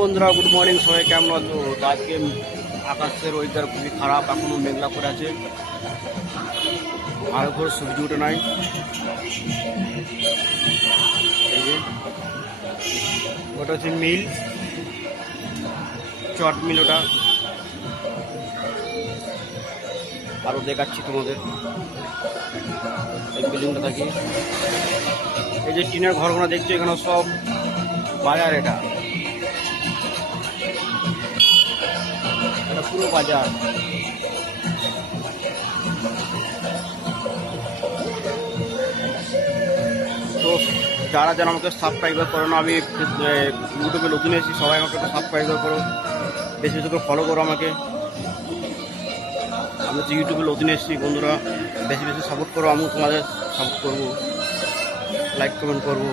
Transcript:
বন্ধুরা, good morning. সবাই কেমন আছো? আজকে আকাশের ওয়েদার খুবই খারাপ, এখনো মেঘলা করে আছে, আর উপর সূর্য উঠে নাই। এই যে ওটা হচ্ছে মিল, চট মিল ওটা। আরও দেখাচ্ছি তোমাদের এই বিল্ডিংটা থাকি। এই যে টিনের ঘরগুলো দেখছো, এখানে সব বাজার। এটা পুরো বাজার। তো যারা যারা আমাকে সাবস্ক্রাইব করো না, আমি ইউটিউবে নতুন এসেছি, সবাই আমাকে একটু সাবস্ক্রাইব করো, বেশি বেশি করে ফলো করো আমাকে। আমি তো ইউটিউবে নতুন এসেছি বন্ধুরা, বেশি বেশি সাপোর্ট করো, আমিও তোমাদের সাপোর্ট করবো, লাইক কমেন্ট করবো।